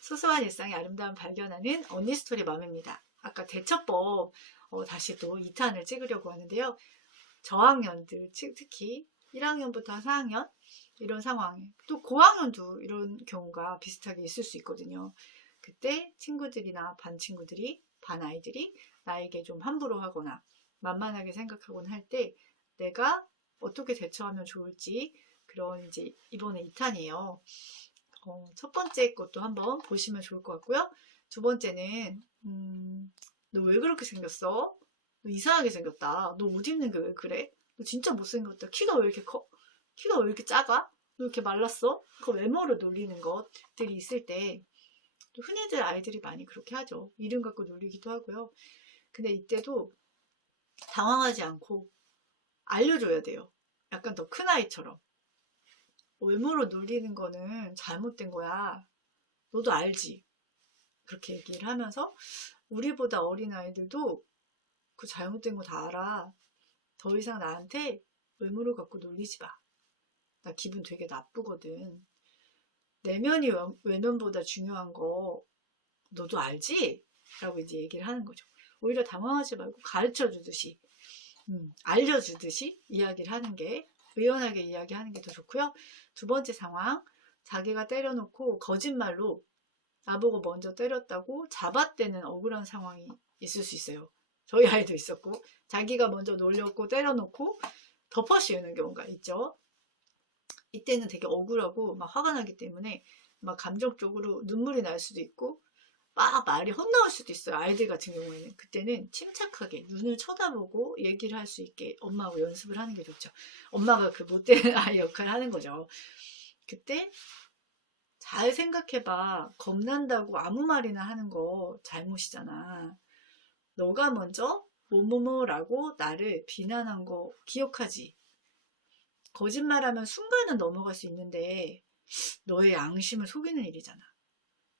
소소한 일상의 아름다움 발견하는 언니 스토리 맘입니다. 아까 대처법 다시 또 2탄을 찍으려고 하는데요. 저학년들 특히 1학년부터 4학년 이런 상황에 또 고학년도 이런 경우가 비슷하게 있을 수 있거든요. 그때 친구들이나 반 친구들이 반 아이들이 나에게 좀 함부로 하거나 만만하게 생각하거나 할 때 내가 어떻게 대처하면 좋을지 그런 이제 이번에 2탄이에요. 첫 번째 것도 한번 보시면 좋을 것 같고요. 두 번째는 너 왜 그렇게 생겼어? 너 이상하게 생겼다. 너 옷 입는 게 왜 그래? 너 진짜 못생겼다. 키가 왜 이렇게 커? 키가 왜 이렇게 작아? 너 이렇게 말랐어? 그 외모로 놀리는 것들이 있을 때 또 흔히들 아이들이 많이 그렇게 하죠. 이름 갖고 놀리기도 하고요. 근데 이때도 당황하지 않고 알려줘야 돼요. 약간 더 큰 아이처럼. 외모로 놀리는 거는 잘못된 거야. 너도 알지? 그렇게 얘기를 하면서 우리보다 어린 아이들도 그 잘못된 거 다 알아. 더 이상 나한테 외모를 갖고 놀리지 마. 나 기분 되게 나쁘거든. 내면이 외면보다 중요한 거 너도 알지? 라고 이제 얘기를 하는 거죠. 오히려 당황하지 말고 가르쳐 주듯이, 알려주듯이 이야기를 하는 게, 의연하게 이야기하는 게 더 좋고요. 두 번째 상황, 자기가 때려놓고 거짓말로 나보고 먼저 때렸다고 잡아떼는 억울한 상황이 있을 수 있어요. 저희 아이도 있었고, 자기가 먼저 놀렸고 때려놓고 덮어씌우는 경우가 있죠. 이때는 되게 억울하고 막 화가 나기 때문에 막 감정적으로 눈물이 날 수도 있고 막 말이 헛나올 수도 있어요. 아이들 같은 경우에는. 그때는 침착하게 눈을 쳐다보고 얘기를 할 수 있게 엄마하고 연습을 하는 게 좋죠. 엄마가 그 못된 아이 역할을 하는 거죠. 그때 잘 생각해봐. 겁난다고 아무 말이나 하는 거 잘못이잖아. 너가 먼저 뭐뭐뭐라고 나를 비난한 거 기억하지? 거짓말하면 순간은 넘어갈 수 있는데 너의 양심을 속이는 일이잖아.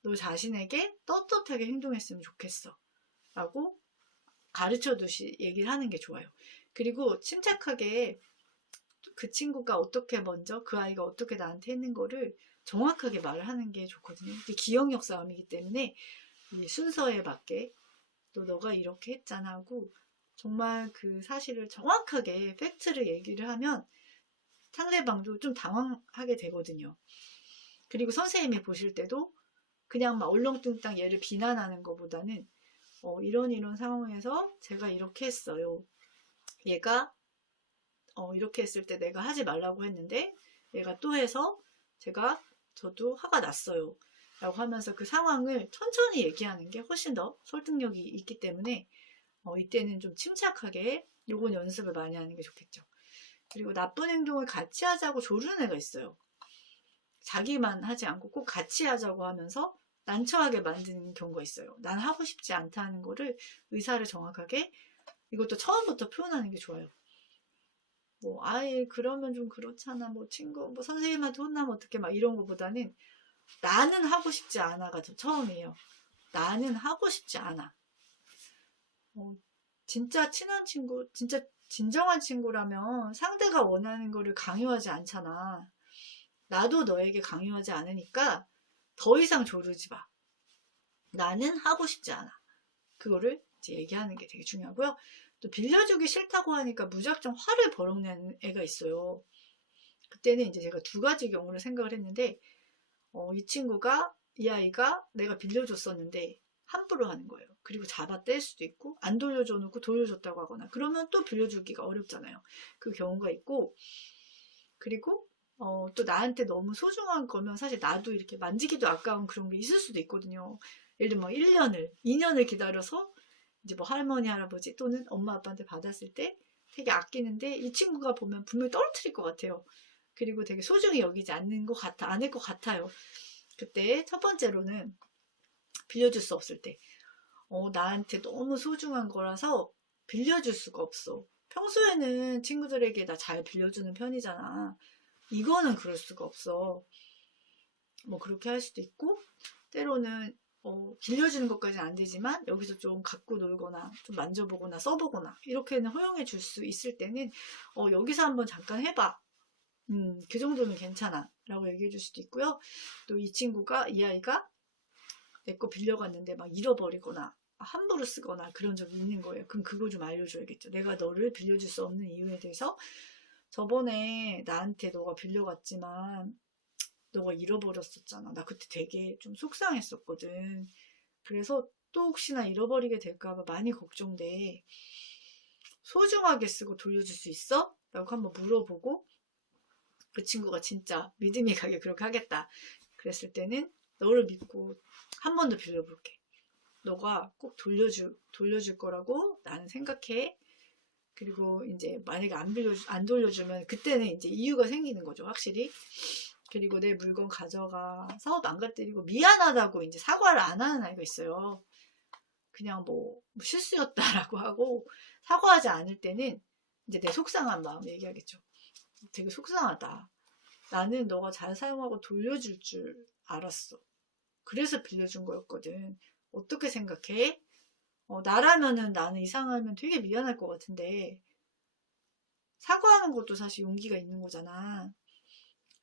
너 자신에게 떳떳하게 행동했으면 좋겠어. 라고 가르쳐두시 얘기를 하는 게 좋아요. 그리고 침착하게 그 친구가 어떻게 먼저 그 아이가 어떻게 나한테 했는 거를 정확하게 말을 하는 게 좋거든요. 이게 기억력 싸움이기 때문에 이 순서에 맞게 또 너가 이렇게 했잖아 하고 정말 그 사실을 정확하게 팩트를 얘기를 하면 상대방도 좀 당황하게 되거든요. 그리고 선생님이 보실 때도 그냥 막 얼렁뚱땅 얘를 비난하는 것보다는 이런 상황에서 제가 이렇게 했어요. 얘가 이렇게 했을 때 내가 하지 말라고 했는데 얘가 또 해서 저도 화가 났어요. 라고 하면서 그 상황을 천천히 얘기하는 게 훨씬 더 설득력이 있기 때문에 이때는 좀 침착하게 요건 연습을 많이 하는 게 좋겠죠. 그리고 나쁜 행동을 같이 하자고 조르는 애가 있어요. 자기만 하지 않고 꼭 같이 하자고 하면서 난처하게 만드는 경우가 있어요. 난 하고 싶지 않다는 거를 의사를 정확하게 이것도 처음부터 표현하는 게 좋아요. 뭐 아예 그러면 좀 그렇잖아. 뭐 친구 뭐 선생님한테 혼나면 어떡해 막 이런 거보다는 나는 하고 싶지 않아가 처음이에요. 나는 하고 싶지 않아. 진짜 친한 친구, 진짜 진정한 친구라면 상대가 원하는 거를 강요하지 않잖아. 나도 너에게 강요하지 않으니까 더 이상 조르지 마. 나는 하고 싶지 않아. 그거를 이제 얘기하는 게 되게 중요하고요. 또 빌려주기 싫다고 하니까 무작정 화를 버럭내는 애가 있어요. 그때는 이제 제가 두 가지 경우를 생각을 했는데 이 아이가 내가 빌려줬었는데 함부로 하는 거예요. 그리고 잡아 뗄 수도 있고 안 돌려줘 놓고 돌려줬다고 하거나 그러면 또 빌려주기가 어렵잖아요. 그 경우가 있고 그리고 또 나한테 너무 소중한 거면 사실 나도 이렇게 만지기도 아까운 그런 게 있을 수도 있거든요. 예를 들면 1년을, 2년을 기다려서 이제 뭐 할머니, 할아버지 또는 엄마, 아빠한테 받았을 때 되게 아끼는데 이 친구가 보면 분명히 떨어뜨릴 것 같아요. 그리고 되게 소중히 여기지 않을 것 같아요. 그때 첫 번째로는 빌려줄 수 없을 때 나한테 너무 소중한 거라서 빌려줄 수가 없어. 평소에는 친구들에게 나 잘 빌려주는 편이잖아. 이거는 그럴 수가 없어. 뭐 그렇게 할 수도 있고 때로는 빌려주는 것까지는 안 되지만 여기서 좀 갖고 놀거나 좀 만져보거나 써보거나 이렇게는 허용해 줄 수 있을 때는 여기서 한번 잠깐 해봐. 그 정도는 괜찮아 라고 얘기해 줄 수도 있고요. 또 이 아이가 내 거 빌려갔는데 막 잃어버리거나 함부로 쓰거나 그런 적이 있는 거예요. 그럼 그거 좀 알려줘야겠죠. 내가 너를 빌려줄 수 없는 이유에 대해서 저번에 나한테 너가 빌려갔지만 너가 잃어버렸었잖아. 나 그때 되게 좀 속상했었거든. 그래서 또 혹시나 잃어버리게 될까봐 많이 걱정돼. 소중하게 쓰고 돌려줄 수 있어? 라고 한번 물어보고 그 친구가 진짜 믿음이 가게 그렇게 하겠다. 그랬을 때는 너를 믿고 한 번 더 빌려볼게. 너가 꼭 돌려줄 거라고 나는 생각해. 그리고 이제 만약에 안 돌려주면 그때는 이제 이유가 생기는 거죠. 확실히. 그리고 내 물건 가져가서 망가뜨리고 미안하다고 이제 사과를 안 하는 아이가 있어요. 그냥 뭐 실수였다라고 하고 사과하지 않을 때는 이제 내 속상한 마음 얘기하겠죠. 되게 속상하다. 나는 너가 잘 사용하고 돌려줄 줄 알았어. 그래서 빌려준 거였거든. 어떻게 생각해? 나라면은 나는 이상하면 되게 미안할 것 같은데 사과하는 것도 사실 용기가 있는 거잖아.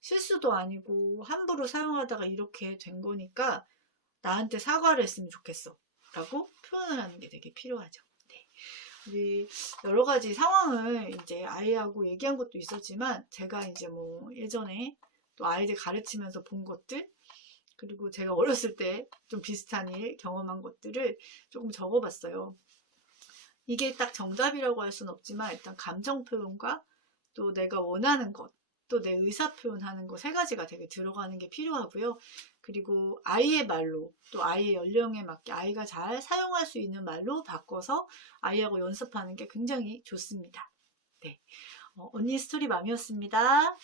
실수도 아니고 함부로 사용하다가 이렇게 된 거니까 나한테 사과를 했으면 좋겠어. 라고 표현을 하는 게 되게 필요하죠. 네. 우리 여러 가지 상황을 이제 아이하고 얘기한 것도 있었지만 제가 이제 뭐 예전에 또 아이들 가르치면서 본 것들 그리고 제가 어렸을 때 좀 비슷한 일 경험한 것들을 조금 적어봤어요. 이게 딱 정답이라고 할 수는 없지만 일단 감정 표현과 또 내가 원하는 것, 또 내 의사 표현하는 거 세 가지가 되게 들어가는 게 필요하고요. 그리고 아이의 말로 또 아이의 연령에 맞게 아이가 잘 사용할 수 있는 말로 바꿔서 아이하고 연습하는 게 굉장히 좋습니다. 네, 언니 스토리 맘이었습니다.